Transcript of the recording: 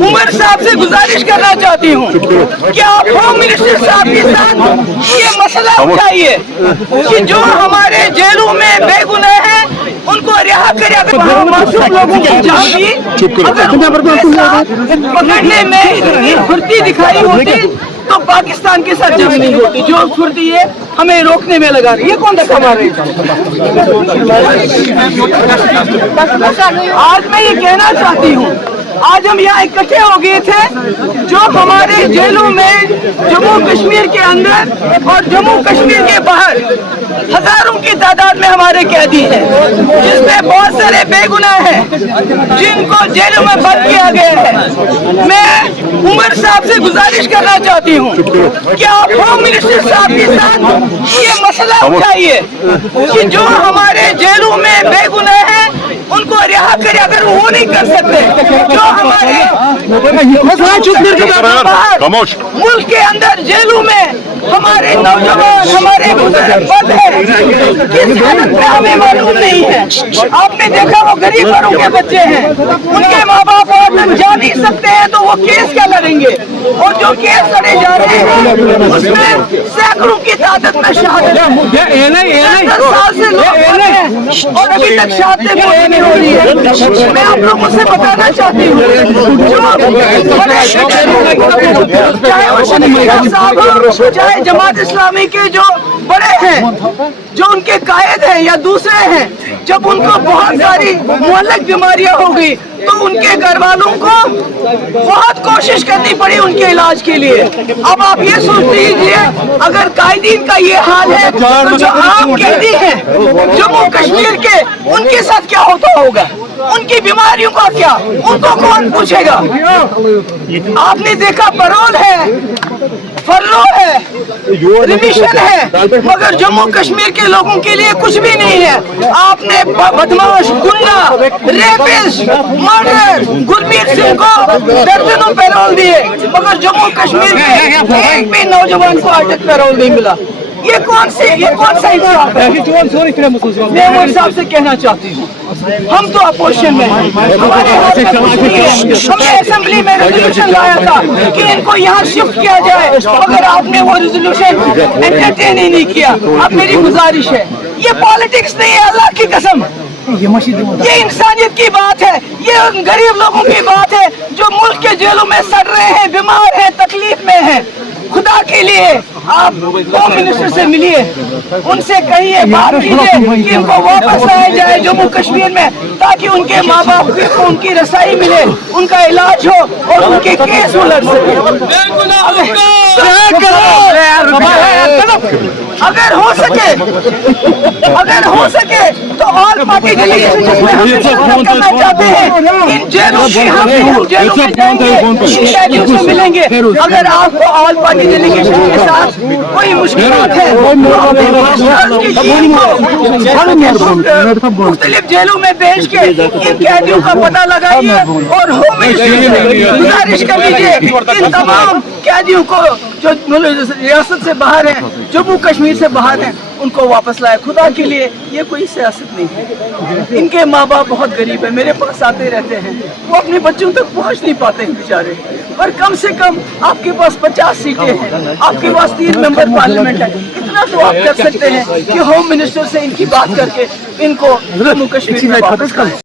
उमर साहब से गुजारिश करना चाहती हूँ कि आप होम मिनिस्टर साहब के साथ ये मसला उठाइए कि जो हमारे जेलों में बेगुनाह हैं उनको रिहा करें। अगर मासूम लोगों की जान भी अगर उनके साथ पकड़ने में इतनी फुर्ती दिखाई होती तो पाकिस्तान के साथ जंग नहीं होती। जो फुर्ती है हमें रोकने में लगा रही है। ये कौन धक्का मार रही है? आज मैं ये कहना चाहती हूँ, आज हम यहाँ इकट्ठे हो गए थे जो हमारे जेलों में जम्मू कश्मीर के अंदर और जम्मू कश्मीर के बाहर हजारों की तादाद में हमारे कैदी हैं, जिसमें बहुत सारे बेगुनाह हैं जिनको जेलों में बंद किया गया है। मैं उमर साहब से गुजारिश करना चाहती हूँ कि आप होम मिनिस्टर साहब के साथ ये मसला उठाइए कि जो हमारे जेलों में बेगुनाह हैं उनको रिहा करें। अगर वो नहीं कर सकते, जो हमारे मुल्क के अंदर जेलों में हमारे नौजवान हमारे बुजुर्ग हैं, किस हालत में हमें मालूम नहीं है। आपने देखा वो गरीब घरों के बच्चे हैं, उनके माँ बाप आज तक जा नहीं सकते हैं तो वो केस क्या लड़ेंगे। और जो केस लड़े जा रहे हैं उसमें सैकड़ों की तादाद में शहादत साल से लोग मरे हैं और अभी तक शहादतें पूरी नहीं हो रही है। मैं आप लोगों से बताना चाहती हूँ, चाहे वो शरीफ साहब हो, चाहे जमात इस्लामी के जो बड़े हैं, जो उनके कायद हैं या दूसरे हैं, जब उनको बहुत सारी मुअल्लक बीमारियां हो गई तो उनके घर वालों को बहुत कोशिश करनी पड़ी उनके इलाज के लिए। अब आप ये सोच लीजिए, अगर कायदीन का ये हाल है तो जो आम कैदी हैं जम्मू कश्मीर के, उनके साथ क्या होता होगा? उनकी बीमारियों का क्या, उनको कौन पूछेगा? आपने देखा परोल है, फर्लो है, रिमिशन है, मगर जम्मू कश्मीर के लोगों के लिए कुछ भी नहीं है। आपने बदमाश, गुंडा, रेपिस्ट, मर्डर गुरमीत सिंह को दर्जनों पैरोल दिए, मगर जम्मू कश्मीर के एक भी नौजवान को आज तक पैरोल नहीं मिला। ये कौन सा इंसाफ है? मैं उमर साहब से कहना चाहती हूँ, हम तो अपोजिशन में हैं, हमने असेंबली में रेजोल्यूशन लाया था कि इनको यहाँ शिफ्ट किया जाए, मगर आपने वो रेजोल्यूशन एंटरटेन ही नहीं किया। अब मेरी गुजारिश है, ये पॉलिटिक्स नहीं है, अल्लाह की कसम, ये इंसानियत की बात है, ये गरीब लोगों की बात है जो मुल्क के जेलों में सड़ रहे हैं, बीमार हैं, तकलीफ में हैं। खुदा के लिए आप होम मिनिस्टर से मिलिए, उनसे कहिए, बात कीजिए कि इनको वापस लाया जाए जम्मू कश्मीर में, ताकि उनके माँ बाप को उनकी रसाई मिले, उनका इलाज हो और उनके केस वो लड़ सके। अगर हो सके तो ऑल पार्टी डेलीगेशन करना चाहते हैं, इन जेलों से हम जेलों में जाएंगे, इन कैदियों से मिलेंगे। अगर आपको ऑल पार्टी डेलीगेशन के साथ कोई मुश्किलात है तो मुख्तलिफ जेलों में भेज के इन कैदियों का पता लगाइए और होम मिनिस्टर से गुजारिश कर लीजिए इन तमाम कैदियों को जो रियासत से बाहर हैं, जम्मू कश्मीर से बाहर हैं, उनको वापस लाए। खुदा के लिए ये कोई सियासत नहीं है। इनके माँ बाप बहुत गरीब है, मेरे पास आते रहते हैं, वो अपने बच्चों तक पहुँच नहीं पाते हैं बेचारे। पर कम से कम आपके पास 50 सीटें हैं, आपके पास 3 मेंबर पार्लियामेंट है, इतना तो आप कर सकते हैं कि होम मिनिस्टर से इनकी बात करके इनको जम्मू कश्मीर में वापस लाएं।